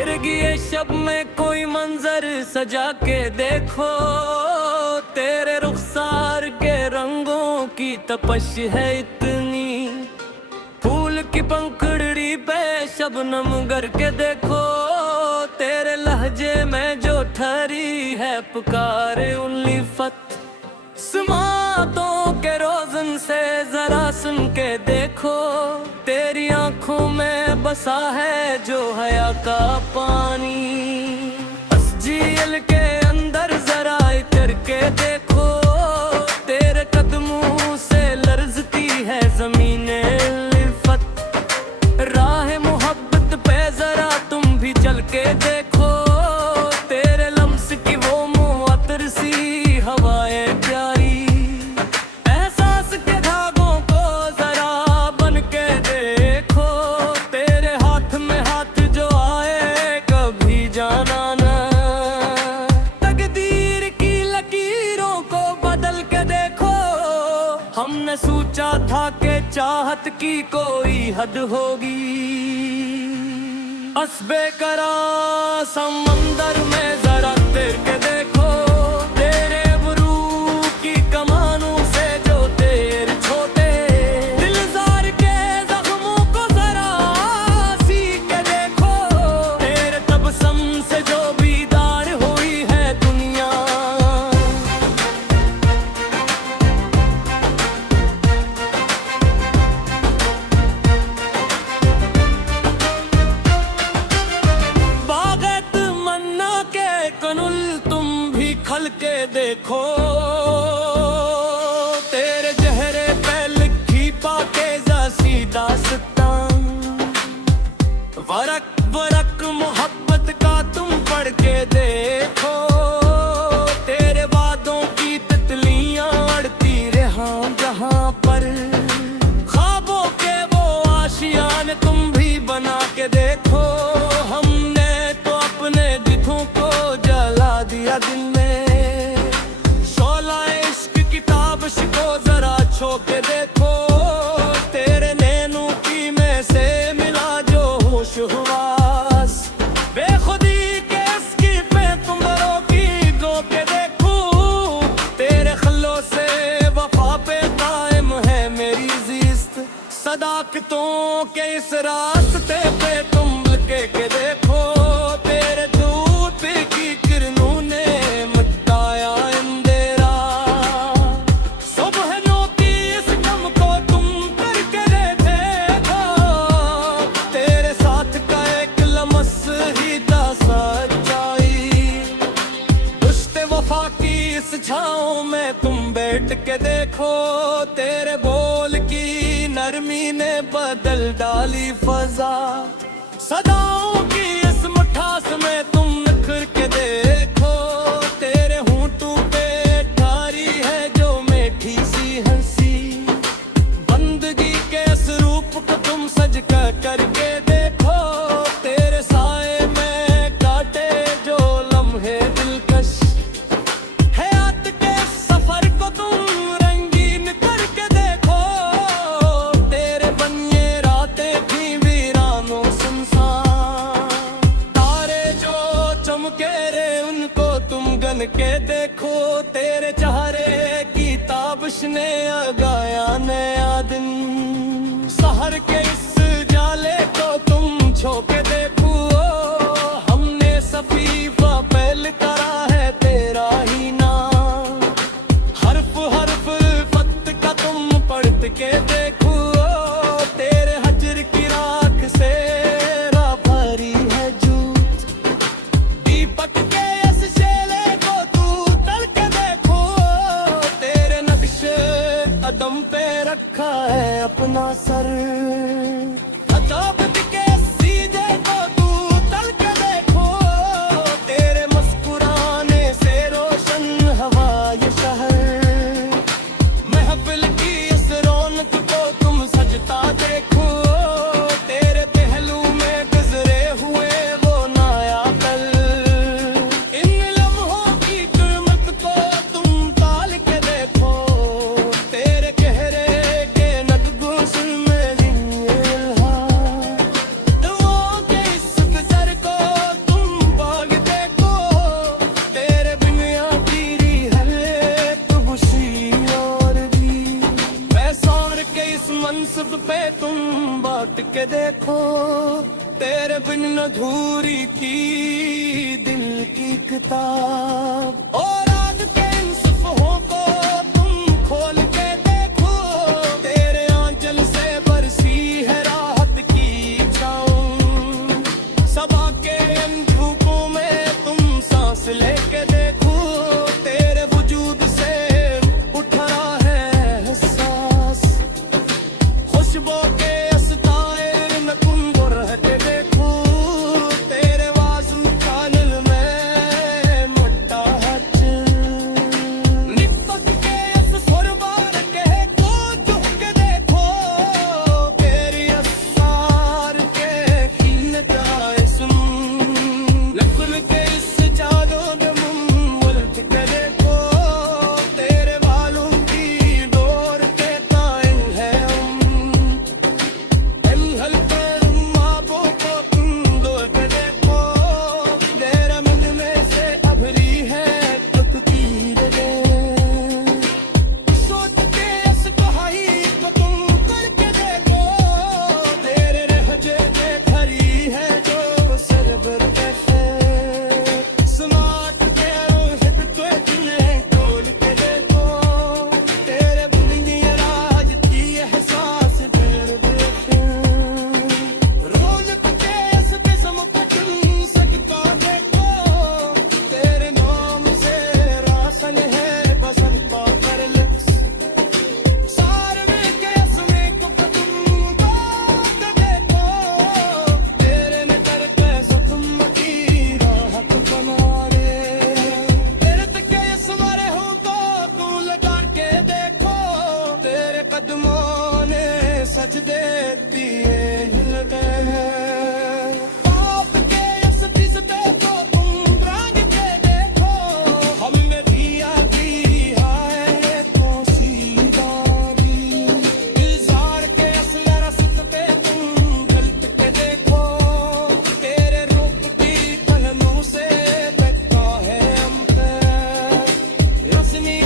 फिरगी ये शब में कोई मंजर सजा के देखो, तेरे रुखसार के रंगों की तपश है इतनी। फूल की पंखुड़ी पे शबनम गर के देखो, तेरे लहजे में जो ठहरी है पुकारे उल्फत। समातों के रोज़न से जरा सुन के देखो, तेरी आंखों में बसा है जो हया का पानी। बस झील के अंदर जरा इतर के देखो, तेरे कदमों से लर्जती है ज़मीने उल्फत। राह मोहब्बत पे जरा तुम भी चल के देखो, तेरे लम्स की वो मुअत्तर सी हवाएं प्यारी। एहसास के धागों को जरा बन के देखो, तेरे हाथ में हाथ जो आए कभी जाना ना। तकदीर की लकीरों को बदल के देखो, हमने सोचा था कि चाहत की कोई हद होगी। अस्बे करा समंदर में जरा तेर के देखो, तेरे बुरू की कमानों से जो तेर छोटे। दिलजार के जख्मों को जरा सीख के देखो, तेरे तबसम से जो बीदार हुई है दुनिया। बागत मन्ना के कनुल तुम भी खल के देखो, तेरे चेहरे पे लिखी पाकीज़ा सी दास्तां। वरक वरक मोहब्बत का तुम पढ़ के देखो, तेरे वादों की तितलियां अड़ती रहा जहां पर। ख्वाबों के वो आशियान तुम भी बना के देखो, हमने तो अपने दिलों को जला दिया दिल में। शोला इश्क की ताबिश को जरा छू के देखो, तेरे नैनों की में से मिला जो होश हवास। बेखुदी के इसकी पे तुमरों की गो के देखो, तेरे खल्लों से वफा पे कायम है मेरी जिस्त। सदाकतों के इस रास्ते पे तुम के देखो, तेरे धूप की किरणों ने मिटाया अंधेरा। सुबह की इस गम को तुम करके देखो, तेरे साथ का एक लम्स ही था सच्चाई। दुश्ते वफा की इस छाँव में तुम बैठ के देखो, तेरे बोल की नरमी ने बदल डाली फजा। सदाओं की इस मिठास में तुम निखर के देखो, तेरे होंठों पे ठारी है जो मीठी सी हंसी। बंदगी के इस रूप को तुम सज कर करके देखो, तेरे साए में काटे जो लम्हे दिलकश। हयात के सफर को तुम रंगीन करके देखो, तेरे बनिए रातें थी वीरानों सुनसान। तारे जो चमके रे उनको तुम गन के देखो, तेरे चेहरे की ताबिश ने आगाया नया दिन। सहर के इस जाले को तुम छू के देखो, हमने सफीफा पहल करा है तेरा ही नाम। हर्फ हर्फ फत का तुम पढ़त के देखो, तेरे हजर की राख से रा भरी है जूत। दीपक के इस शेले को तू तल के देखो, तेरे नक्शे कदम पे रखा है अपना सर। अताबत के सीधे को तू तल के देखो, तेरे मुस्कुराने से रोशन हवा ये शहर। महफिल की इस रौनक को तुम सजता देखो, तेरे पहलू में गुजरे हुए वो नया पल। इन लम्हों की कीमत को तुम ताल के देखो, तेरे चेहरे के नक्शों में के देखो तेरे बिन अधूरी की दिल की किताब। और आज के इन सफ़हों को तुम खोल के देखो, तेरे आंचल से बरसी है राहत की छाँव। सबा के इन झोंकों में तुम सांस लेके देखो, तेरे वजूद से उठ रहा है एहसास। खुशबू के अस्तायर में तुम रह के देखो, तेरे वाज़न कानल में मुट्टा हच। निपट के इस सुरबार के को झुक के देखो, तेरी अस्सार के खीन जाए सुन। नकुल के इस जादू में मुम उलट के देखो, तेरे बालों की डोर के कायल है इन हल्कर माबों को तुम दो के देखो, तेरा मन में से अभरी है तकदीर दे। सोच के इस कहाई को तुम करके देखो, तेरे रहजे में खरी है जो सरबर कैसे। समाट के रोहित तो तुम्हें खोल के देखो, तेरे बुलंदी राज की एहसास दिल देखे। रौनक के इस किस्म को तुम सकता देखो, तेरे नाम से रासन है बसर पाकर लिप्स। सारवे के इसमें को तुम बात देखो, तेरे में कर के सुखम की राहत बना रे। तेरे तके इसमारे हो तो तू लगा के देखो, तेरे कदमों ने सजदे दिए हिल गए। पाप के इस दिसते को तुम रंग के देखो, हमने दिया की है तो सीधारी। इज़हार के इस रसत पे तुम गलत के देखो, तेरे रूप की कलमों से बहता है हम पे। रस्मी